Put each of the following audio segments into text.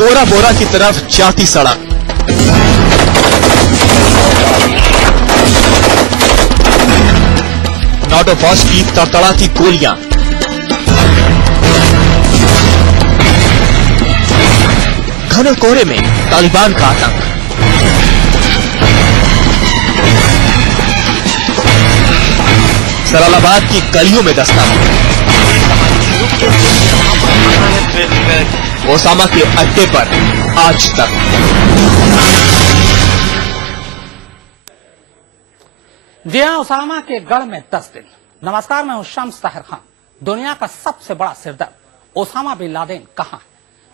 तोरा बोरा की तरफ जाती सड़क। नाटो फौज की तड़तड़ाती गोलियां। घने कोहरे में तालिबान का आतंक। जलालाबाद की गलियों में दस्तक। ओसामा के अड्डे पर आज तक। जी हां, ओसामा के गढ़ में 10 दिन। नमस्कार, मैं हूं शम्स ताहिर खान। दुनिया का सबसे बड़ा सिरदर्द ओसामा बिन लादेन कहां है?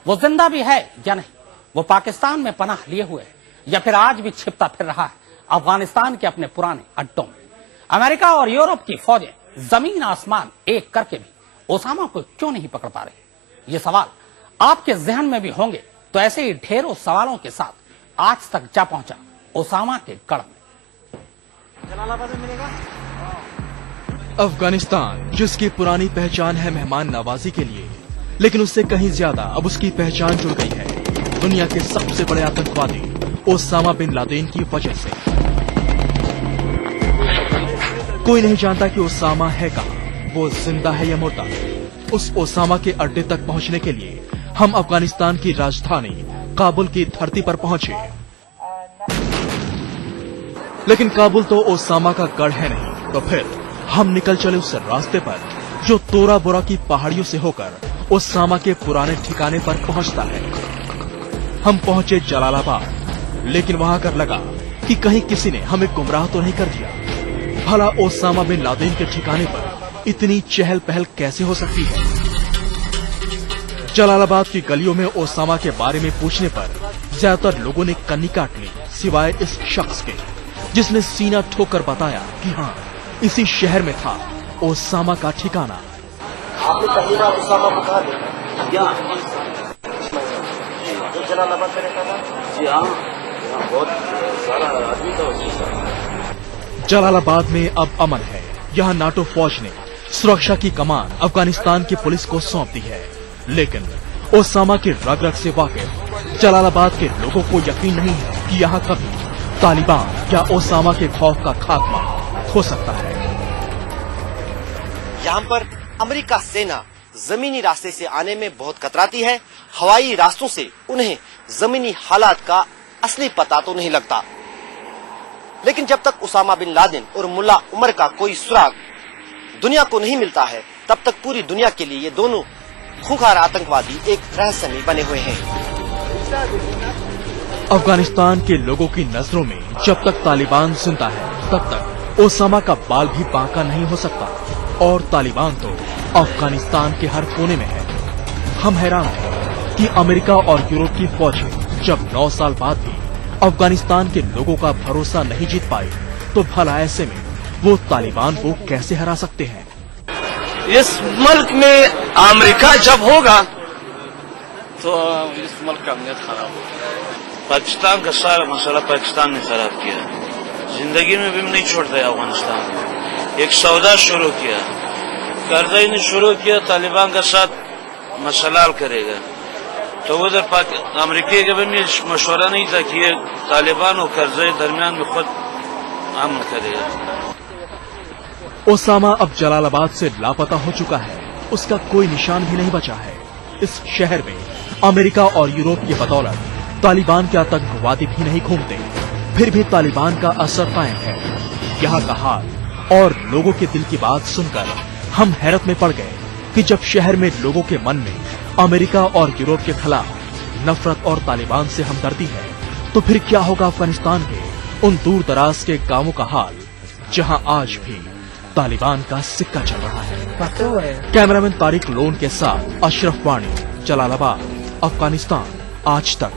वो जिंदा भी है या नहीं? वो पाकिस्तान में पनाह लिए हुए है या फिर आज भी छिपता फिर रहा है अफगानिस्तान के अपने पुराने अड्डों में? अमेरिका और यूरोप की फौजें जमीन आसमान एक करके भी ओसामा को क्यों नहीं पकड़ पा रही? ये सवाल आपके जहन में भी होंगे, तो ऐसे ही ढेरों सवालों के साथ आज तक जा पहुंचा ओसामा के गढ़ में। जलालाबाद में मिलेगा। अफगानिस्तान, जिसकी पुरानी पहचान है मेहमान नवाजी के लिए, लेकिन उससे कहीं ज्यादा अब उसकी पहचान जुड़ गई है दुनिया के सबसे बड़े आतंकवादी ओसामा बिन लादेन की वजह से। कोई नहीं जानता कि ओसामा है कहां, वो जिंदा है या मुर्दा। उस ओसामा के अड्डे तक पहुंचने के लिए हम अफगानिस्तान की राजधानी काबुल की धरती पर पहुंचे। लेकिन काबुल तो ओसामा का गढ़ है नहीं, तो फिर हम निकल चले उस रास्ते पर जो तोरा बोरा की पहाड़ियों से होकर ओसामा के पुराने ठिकाने पर पहुंचता है। हम पहुंचे जलालाबाद, लेकिन वहां कर लगा कि कहीं किसी ने हमें गुमराह तो नहीं कर दिया। भला ओसामा बिन लादेन के ठिकाने पर इतनी चहल पहल कैसे हो सकती है? जलालाबाद की गलियों में ओसामा के बारे में पूछने पर ज्यादातर लोगों ने कन्नी काट ली, सिवाय इस शख्स के जिसने सीना ठोकर बताया कि हाँ, इसी शहर में था ओसामा का ठिकाना। आपने पहली बार ओसामा को कहा देखा? जलालाबाद में रहता था? जी हाँ, बहुत सारा आदमी था उसके। जलालाबाद में अब अमन है। यहाँ नाटो फौज ने सुरक्षा की कमान अफगानिस्तान की पुलिस को सौंप दी है, लेकिन ओसामा के रग-रग से वाकिफ जलालाबाद के लोगों को यकीन नहीं है कि यहाँ कभी तालिबान या ओसामा के खौफ का खात्मा हो सकता है। यहाँ पर अमेरिका सेना जमीनी रास्ते से आने में बहुत कतराती है। हवाई रास्तों से उन्हें जमीनी हालात का असली पता तो नहीं लगता। लेकिन जब तक ओसामा बिन लादेन और मुल्ला उमर का कोई सुराग दुनिया को नहीं मिलता है, तब तक पूरी दुनिया के लिए ये दोनों खूंखार आतंकवादी एक रहस्यमय बने हुए हैं। अफगानिस्तान के लोगों की नजरों में जब तक तालिबान जिंदा है, तब तक ओसामा का बाल भी बांका नहीं हो सकता। और तालिबान तो अफगानिस्तान के हर कोने में है। हम हैरान हैं कि अमेरिका और यूरोप की फौजें जब 9 साल बाद भी अफगानिस्तान के लोगों का भरोसा नहीं जीत पाए, तो भला ऐसे में वो तालिबान को कैसे हरा सकते हैं? इस मुल्क में अमेरिका जब होगा तो इस मुल्क का अमनीयत खराब होगा। पाकिस्तान का सारा मसला पाकिस्तान ने खराब किया। जिंदगी में भी नहीं छोड़ता है अफगानिस्तान। एक सौदा शुरू किया, करज़ई ने शुरू किया, तालिबान का साथ मसला हल करेगा। तो उधर अमेरिका के भी मशवरा नहीं था कि ये तालिबान और करज़ई दरमियान में खुद अमन करेगा। ओसामा अब जलालाबाद से लापता हो चुका है। उसका कोई निशान भी नहीं बचा है। इस शहर में अमेरिका और यूरोप की बदौलत तालिबान के आतंकवादी भी नहीं घूमते, फिर भी तालिबान का असर कायम है। यहाँ का हाल और लोगों के दिल की बात सुनकर हम हैरत में पड़ गए कि जब शहर में लोगों के मन में अमेरिका और यूरोप के खिलाफ नफरत और तालिबान से हमदर्दी है, तो फिर क्या होगा अफगानिस्तान के उन दूर दराज के गांवों का हाल, जहां आज भी तालिबान का सिक्का चल रहा है। कैमरामैन तारिक लोन के साथ अशरफ वाणी, जलालाबाद, अफगानिस्तान आज तक।